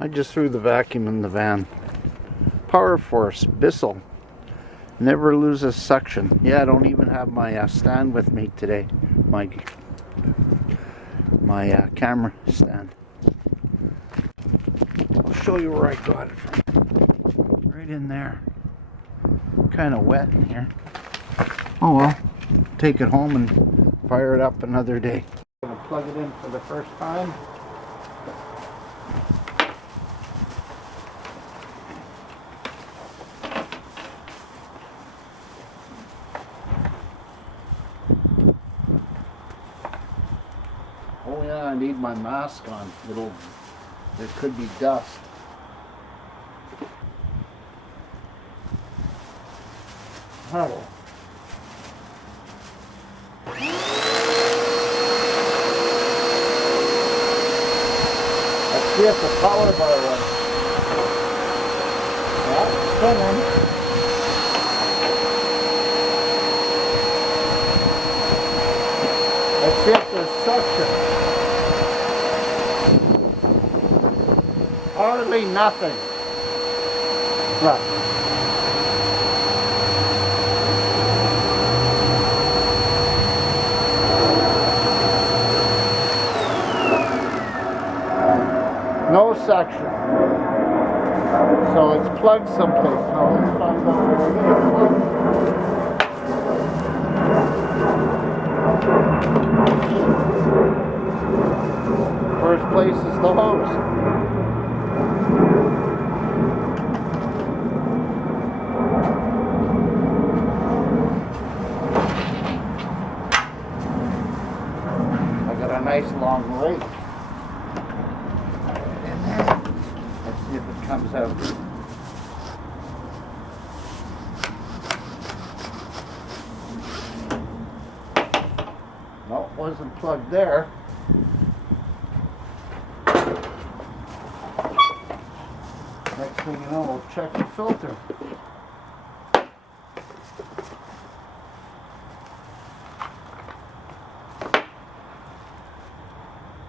I just threw the vacuum in the van. PowerForce, Bissell. Never loses suction. Yeah, I don't even have my stand with me today. My camera stand. I'll show you where I got it from. Right in there. Kind of wet in here. Oh well. Take it home and fire it up another day. I'm going to plug it in for the first time. Oh yeah, I need my mask on. There could be dust. Oh. Let's see if the power bar runs. Yeah, it's spinning. Let's see if there's suction. Hardly nothing. Look. No suction. So it's plugged someplace. Now let's find out where it is. First place is the hose. I got a nice long rake. In there. Let's see if it comes out. No, it wasn't plugged there. Next thing you know, we'll check the filter.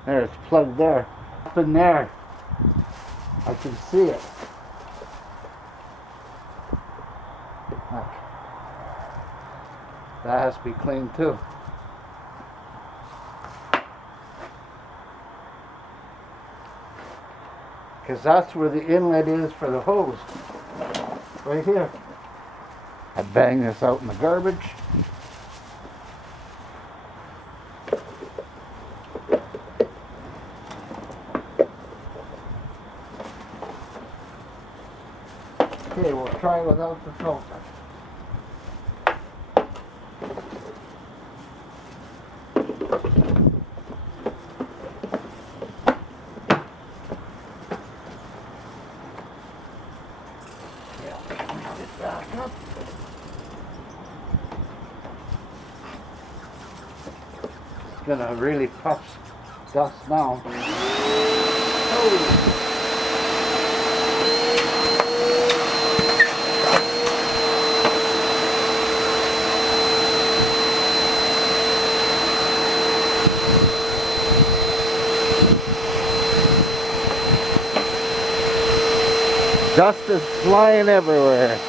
There, it's plugged there. Up in there. I can see it. Look. That has to be cleaned too. Because that's where the inlet is for the hose. Right here. I bang this out in the garbage. Okay, we'll try without the filter. Back up. It's gonna really puff dust now. Oh. Dust is flying everywhere.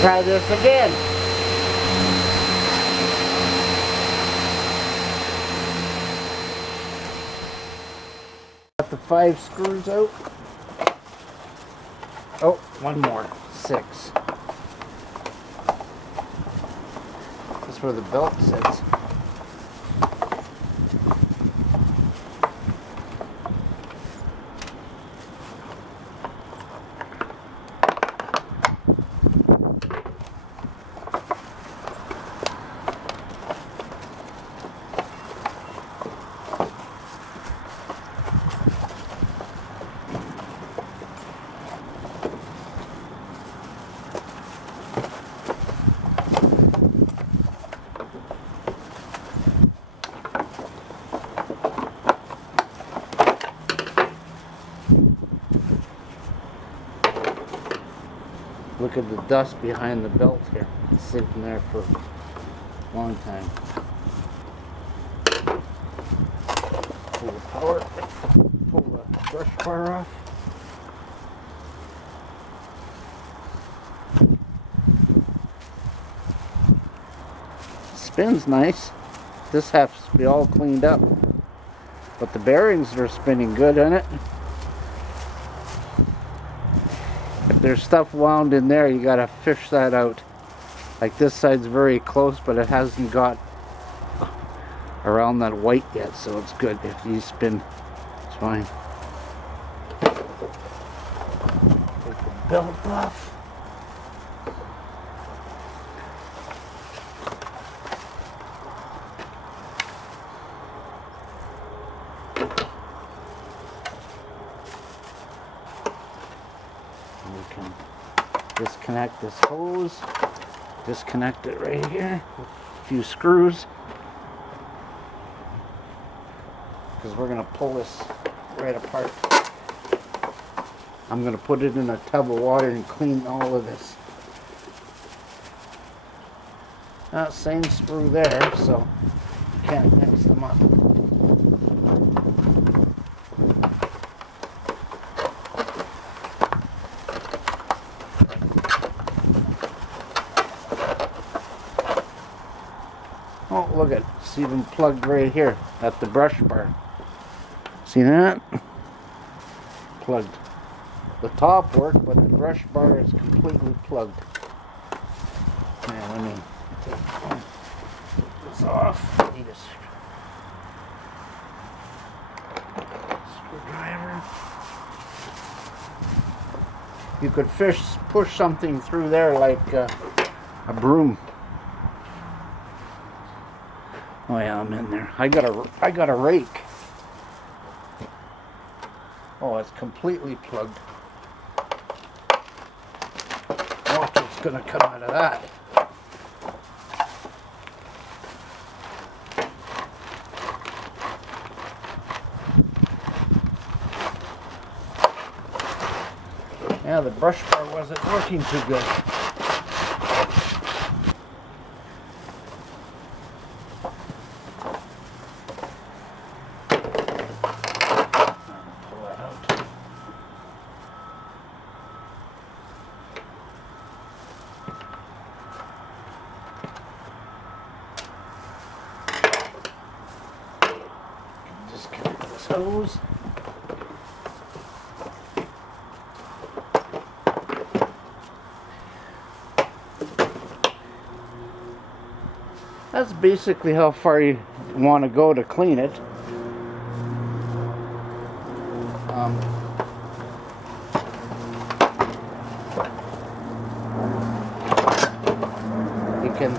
Try this again. Got the 5 screws out. Oh, one more. 6. That's where the belt sits. Look Look at the dust behind the belt here. It's sitting there for a long time. Pull the power, pull the brush bar off. Spins nice. This has to be all cleaned up. But the bearings are spinning good in it. If there's stuff wound in there, you gotta fish that out. Like this side's very close, but it hasn't got around that white yet, so it's good. If you spin, it's fine. Take the belt off. We can disconnect this hose, disconnect it right here with a few screws, because we're going to pull this right apart. I'm going to put it in a tub of water and clean all of this. Same screw there, so you can't mix them up. Oh, look at it. It's even plugged right here at the brush bar. See that? Plugged. The top worked, but the brush bar is completely plugged. Now, let me take this off. Need a screwdriver. You could push something through there like a broom. Oh yeah, I'm in there. I got a rake. Oh, it's completely plugged. Watch what's gonna come out of that. Yeah, the brush bar wasn't working too good. Disconnect this hose. That's basically how far you want to go to clean it. You can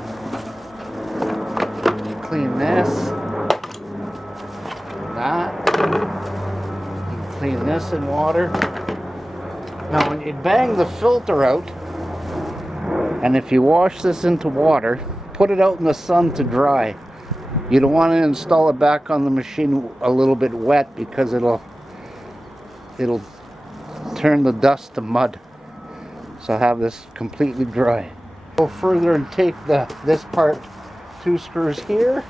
clean this, that. You can clean this in water. Now when you bang the filter out, and if you wash this into water, put it out in the sun to dry. You don't want to install it back on the machine a little bit wet, because it'll turn the dust to mud. So have this completely dry. Go further and take this part, 2 screws here,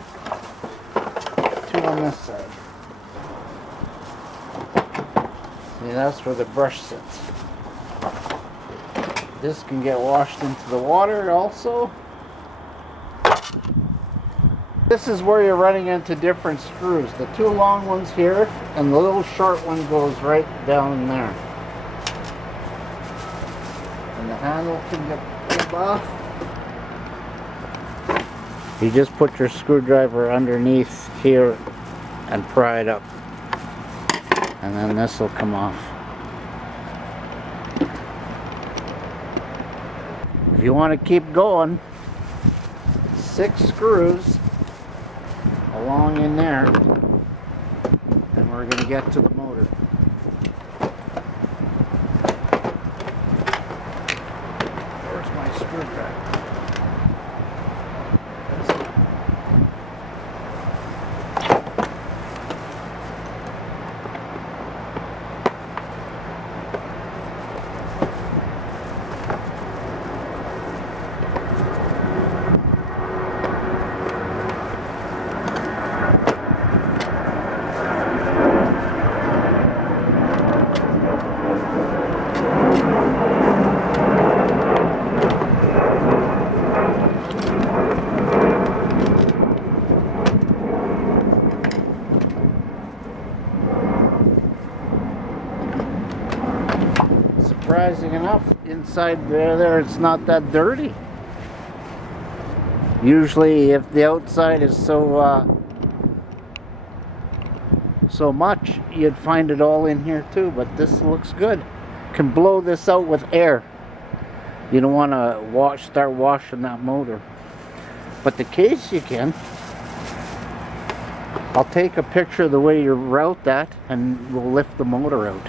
2 on this side. See, that's where the brush sits. This can get washed into the water also. This is where you're running into different screws. The 2 long ones here, and the little short one goes right down there. And the handle can get pulled off. You just put your screwdriver underneath here and pry it up. And then this will come off. If you want to keep going, 6 screws along in there, and we're going to get to the motor. Where's my screwdriver? inside there it's not that dirty. Usually if the outside is so much, you'd find it all in here too, but this looks good. Can blow this out with air. You don't want to start washing that motor, but the case you can. I'll take a picture of the way you route that and we'll lift the motor out.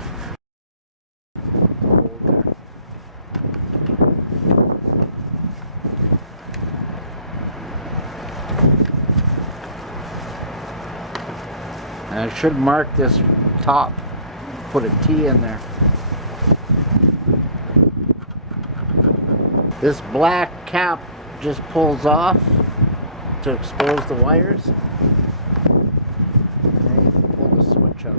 And I should mark this top, put a T in there. This black cap just pulls off to expose the wires. And then you can pull the switch out.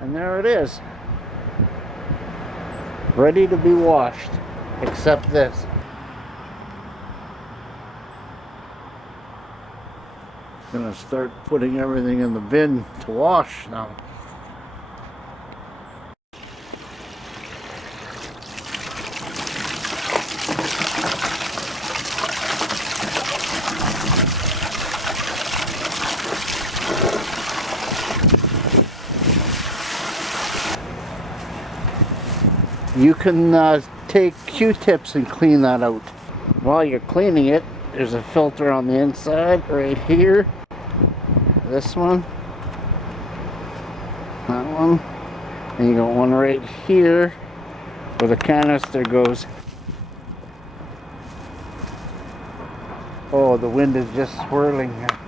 And there it is. Ready to be washed, except this. Gonna start putting everything in the bin to wash now. You can take Q-tips and clean that out. While you're cleaning it, there's a filter on the inside right here. This one. That one. And you got one right here where the canister goes. Oh, the wind is just swirling here.